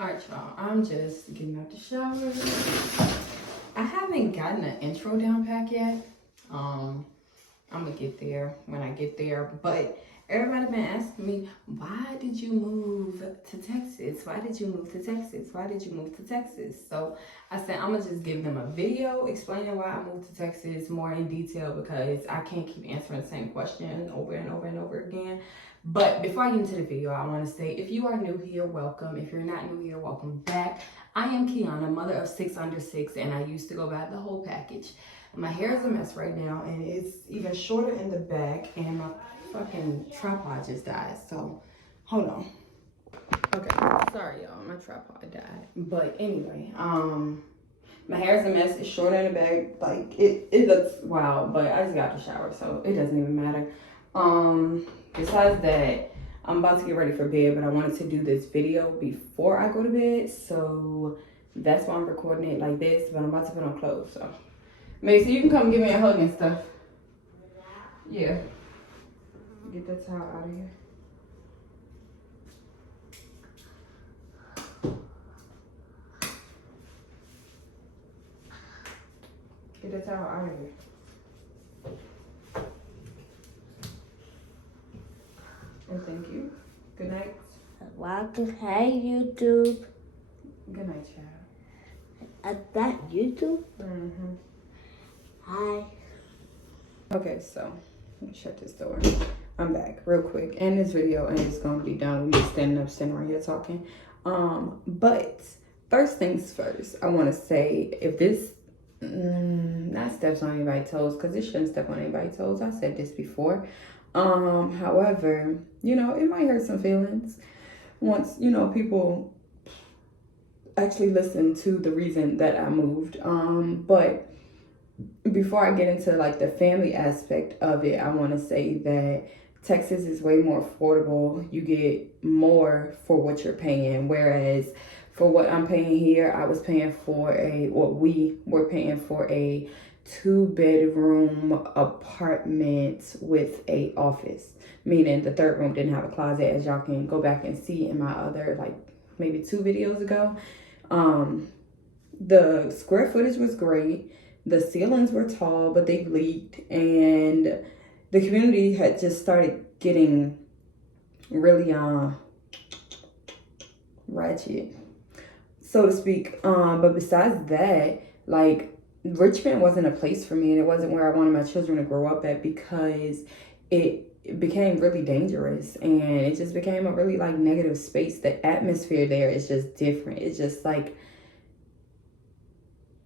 Alright, y'all. I'm just getting out the shower. I haven't gotten an intro down pack yet. I'm gonna get there when I get there. But everybody been asking me, why did you move to Texas? Why did you move to Texas? Why did you move to Texas? So I said I'm gonna just give them a video explaining why I moved to Texas more in detail, because I can't keep answering the same question over and over and over again. But before I get into the video, I want to say, if you are new here, welcome. If you're not new here, welcome back. I am Kiana, mother of 6 under 6, and I used to go by the whole package. My hair is a mess right now, and it's even shorter in the back, and my fucking tripod just died. So, hold on. Okay, sorry y'all, my tripod died. But anyway, my hair is a mess. It's shorter in the back. Like, it looks wild, but I just got out the shower, so it doesn't even matter. Besides that, I'm about to get ready for bed, but I wanted to do this video before I go to bed, so that's why I'm recording it like this. But I'm about to put on clothes, so Macy, you can come give me a hug and stuff. Yeah, get that towel out of here. Get that towel out of here. And thank you. Good night. Welcome, hey YouTube. Good night, child. Is that YouTube? Mm-hmm. Hi. Okay, so let me shut this door. I'm back real quick. And this video is going to be done with me standing up, standing right here talking. But first things first, I want to say, if this not steps on anybody's toes, because it shouldn't step on anybody's toes. I said this before. However, you know, it might hurt some feelings once, you know, people actually listen to the reason that I moved. But before I get into like the family aspect of it, I want to say that Texas is way more affordable. You get more for what you're paying, whereas for what I'm paying here, I was paying for we were paying for a 2-bedroom apartment with a office, meaning the third room didn't have a closet, as y'all can go back and see in my other, like, maybe 2 videos ago. The square footage was great. The ceilings were tall, but they leaked, and the community had just started getting really ratchet, so to speak. But besides that, like, Richmond wasn't a place for me, and it wasn't where I wanted my children to grow up at, because it became really dangerous, and it just became a really like negative space. The atmosphere there is just different. It's just like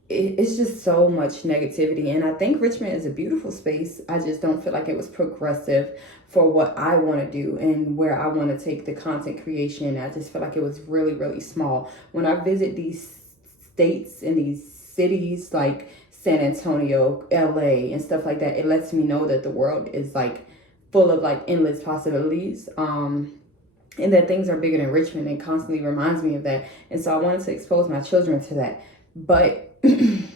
it's just so much negativity. And I think Richmond is a beautiful space. I just don't feel like it was progressive for what I want to do and where I want to take the content creation. I just feel like it was really, really small. When I visit these states and these cities like San Antonio, LA, and stuff like that, it lets me know that the world is like full of like endless possibilities. And that things are bigger than Richmond, and constantly reminds me of that. And so I wanted to expose my children to that. But the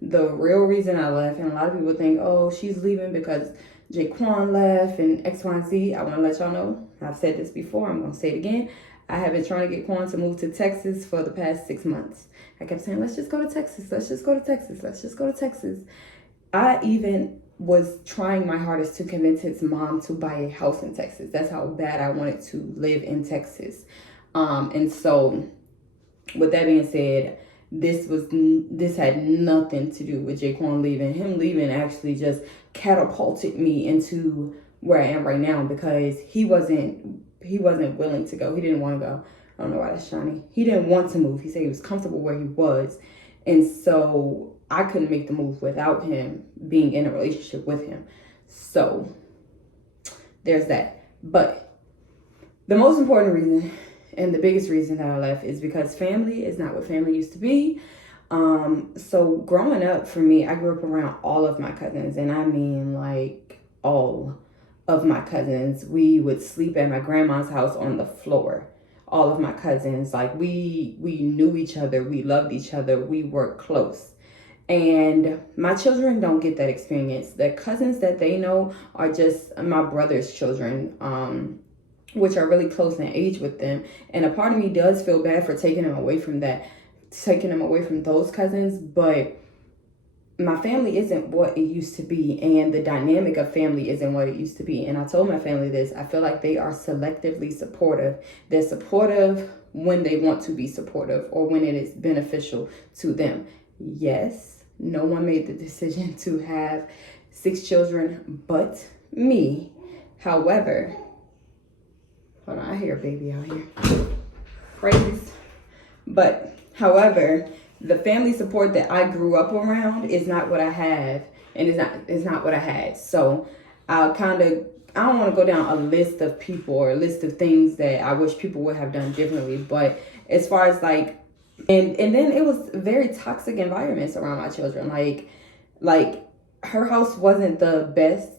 real reason I left, and a lot of people think, oh, she's leaving because Jaquan left and X, Y, and Z. I want to let y'all know, I've said this before, I'm going to say it again. I have been trying to get Quan to move to Texas for the past 6 months. I kept saying, let's just go to Texas. Let's just go to Texas. Let's just go to Texas. I even was trying my hardest to convince his mom to buy a house in Texas. That's how bad I wanted to live in Texas. And so with that being said, this had nothing to do with Jaquan leaving. Him leaving actually just catapulted me into where I am right now, because he wasn't willing to go. He didn't want to go. I don't know why that's shiny. He didn't want to move. He said he was comfortable where he was. And so I couldn't make the move without him being in a relationship with him. So there's that. But the most important reason, and the biggest reason that I left, is because family is not what family used to be. So growing up, for me, I grew up around all of my cousins, and I mean like all of my cousins. We would sleep at my grandma's house on the floor. All of my cousins, like we knew each other, we loved each other, we were close. And my children don't get that experience. The cousins that they know are just my brother's children. which are really close in age with them. And a part of me does feel bad for taking them away from those cousins, but my family isn't what it used to be, and the dynamic of family isn't what it used to be. And I told my family this: I feel like they are selectively supportive. They're supportive when they want to be supportive or when it is beneficial to them. Yes, no one made the decision to have 6 children but me. However, hold on, I hear a baby out here. Praise. But however, the family support that I grew up around is not what I have, and it's not what I had. So I don't want to go down a list of people or a list of things that I wish people would have done differently. But as far as like, and then it was very toxic environments around my children. Like her house wasn't the best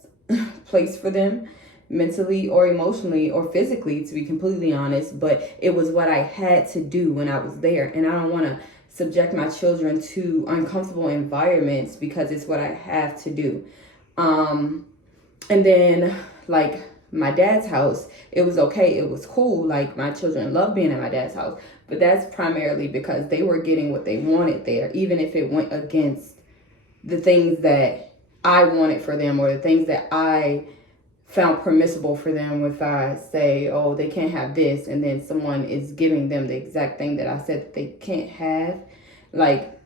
place for them mentally or emotionally or physically, to be completely honest, but it was what I had to do when I was there. And I don't want to subject my children to uncomfortable environments because it's what I have to do. And then like my dad's house, it was okay, it was cool. Like my children loved being at my dad's house, but that's primarily because they were getting what they wanted there, even if it went against the things that I wanted for them or the things that I found permissible for them. If I say, oh, they can't have this, and then someone is giving them the exact thing that I said that they can't have, like,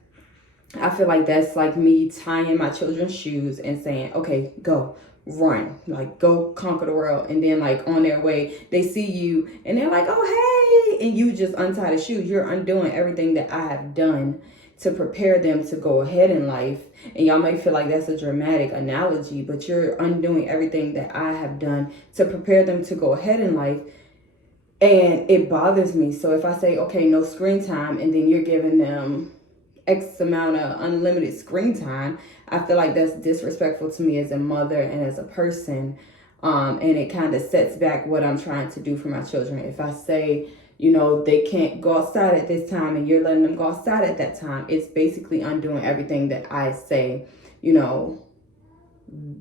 I feel like that's like me tying my children's shoes and saying, okay, go, run, like, go conquer the world. And then like on their way, they see you and they're like, oh, hey, and you just untie the shoes. You're undoing everything that I have done to prepare them to go ahead in life. And y'all may feel like that's a dramatic analogy, but you're undoing everything that I have done to prepare them to go ahead in life. And it bothers me. So if I say, okay, no screen time, and then you're giving them X amount of unlimited screen time, I feel like that's disrespectful to me as a mother and as a person. And it kind of sets back what I'm trying to do for my children. If I say, you know, they can't go outside at this time and you're letting them go outside at that time, it's basically undoing everything that I say, you know,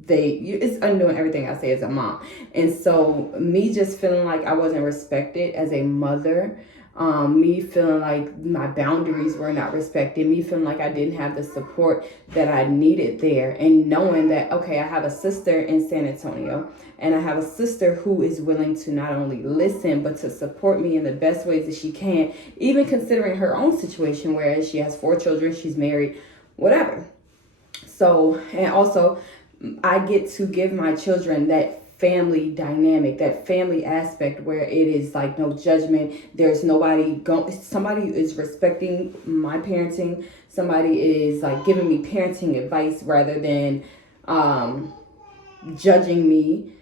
it's undoing everything I say as a mom. And so me just feeling like I wasn't respected as a mother, me feeling like my boundaries were not respected, me feeling like I didn't have the support that I needed there, and knowing that, okay, I have a sister in San Antonio, and I have a sister who is willing to not only listen, but to support me in the best ways that she can, even considering her own situation, whereas she has 4 children, she's married, whatever. So, and also, I get to give my children that family dynamic, that family aspect where it is like no judgment. There's somebody is respecting my parenting. Somebody is like giving me parenting advice rather than judging me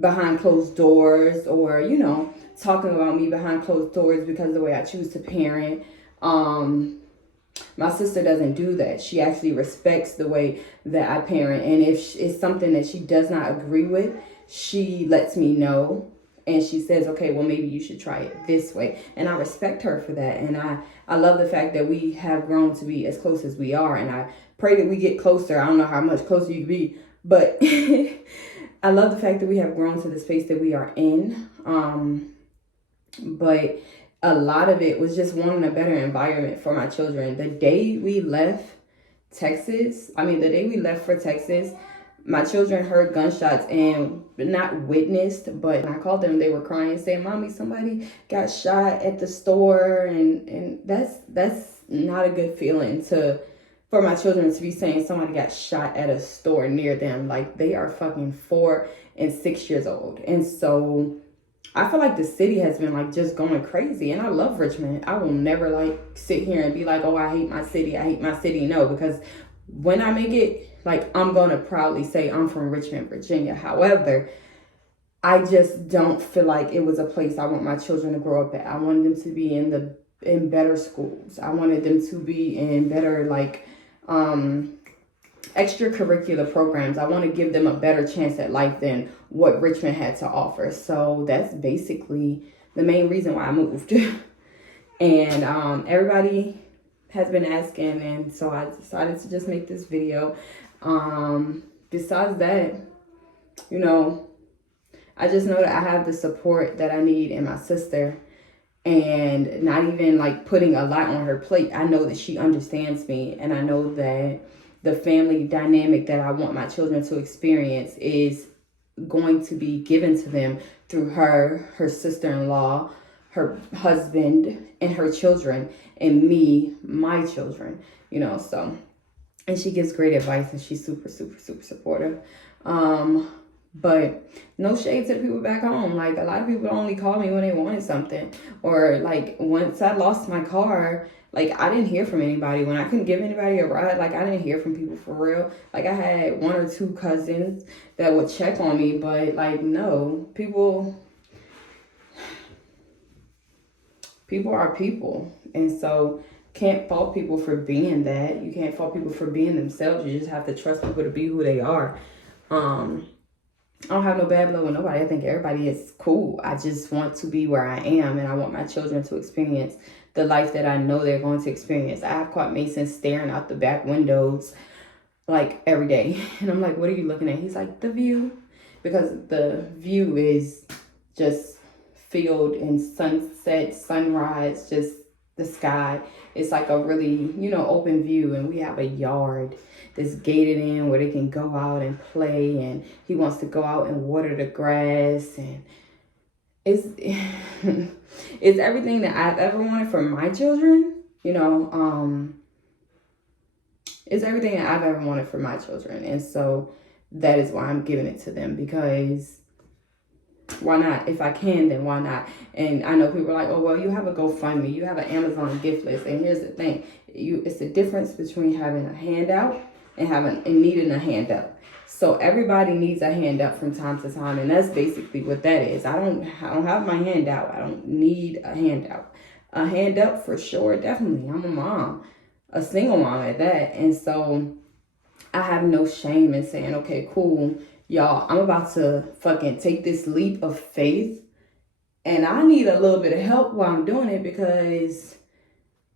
behind closed doors, or, you know, talking about me behind closed doors because of the way I choose to parent. My sister doesn't do that. She actually respects the way that I parent. And if it's something that she does not agree with, she lets me know. And she says, okay, well, maybe you should try it this way. And I respect her for that. And I love the fact that we have grown to be as close as we are. And I pray that we get closer. I don't know how much closer you can be, but I love the fact that we have grown to the space that we are in. But a lot of it was just wanting a better environment for my children. The day we left for Texas, my children heard gunshots and not witnessed, but I called them. They were crying, saying, "Mommy, somebody got shot at the store," and that's not a good feeling for my children to be saying somebody got shot at a store near them. Like, they are fucking 4 and 6 years old, and so I feel like the city has been like just going crazy, and I love Richmond. I will never like sit here and be like, oh, I hate my city. I hate my city. No, because when I make it, like, I'm going to proudly say I'm from Richmond, Virginia. However, I just don't feel like it was a place I want my children to grow up at. I wanted them to be in better schools. I wanted them to be in better like extracurricular programs. I want to give them a better chance at life than what Richmond had to offer. So that's basically the main reason why I moved. And everybody has been asking, and so I decided to just make this video. Besides that, you know, I just know that I have the support that I need in my sister, and not even like putting a lot on her plate. I know that she understands me, and I know that the family dynamic that I want my children to experience is going to be given to them through her sister-in-law, her husband, and her children, and me, my children, you know. So, and she gives great advice, and she's super, super, super supportive. But no shade to the people back home. Like, a lot of people only call me when they wanted something. Or like, once I lost my car, like, I didn't hear from anybody. When I couldn't give anybody a ride, like, I didn't hear from people for real. Like, I had 1 or 2 cousins that would check on me, but like, no, people are people. And so can't fault people for being that. You can't fault people for being themselves. You just have to trust people to be who they are. I don't have no bad blood with nobody. I think everybody is cool. I just want to be where I am, and I want my children to experience the life that I know they're going to experience. I have caught Mason staring out the back windows like every day. And I'm like, what are you looking at? He's like, the view. Because the view is just field and sunset, sunrise, just the sky. It's like a really, you know, open view, and we have a yard that's gated in where they can go out and play, and he wants to go out and water the grass, and it's it's everything that I've ever wanted for my children, you know. It's everything that I've ever wanted for my children, and so that is why I'm giving it to them, because why not? If I can, then why not? And I know people are like, oh, well, you have a GoFundMe, you have an Amazon gift list. And here's the thing, it's the difference between having a handout and needing a handout. So everybody needs a handout from time to time, and that's basically what that is. I don't have my handout. I don't need a handout. A handout for sure, definitely. I'm a mom, a single mom at that. And so I have no shame in saying, okay, cool, y'all, I'm about to fucking take this leap of faith, and I need a little bit of help while I'm doing it, because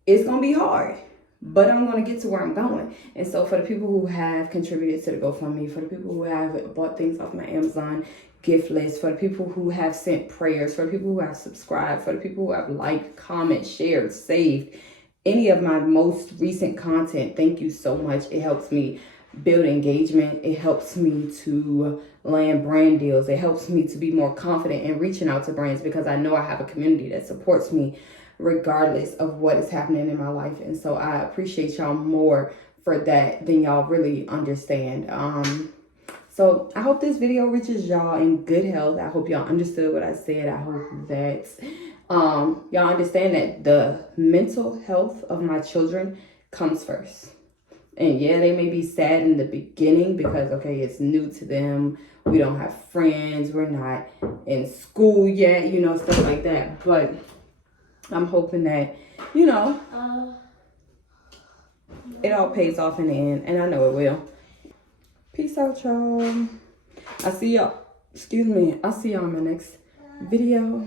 it's going to be hard, but I'm going to get to where I'm going. And so for the people who have contributed to the GoFundMe, for the people who have bought things off my Amazon gift list, for the people who have sent prayers, for the people who have subscribed, for the people who have liked, comment, shared, saved any of my most recent content, thank you so much. It helps me build engagement. It helps me to land brand deals. It helps me to be more confident in reaching out to brands, because I know I have a community that supports me regardless of what is happening in my life. And so I appreciate y'all more for that than y'all really understand. So I hope this video reaches y'all in good health. I hope y'all understood what I said. I hope that y'all understand that the mental health of my children comes first. And yeah, they may be sad in the beginning because, okay, it's new to them. We don't have friends. We're not in school yet, you know, stuff like that. But I'm hoping that, you know, it all pays off in the end. And I know it will. Peace out, y'all. I'll see y'all in my next video.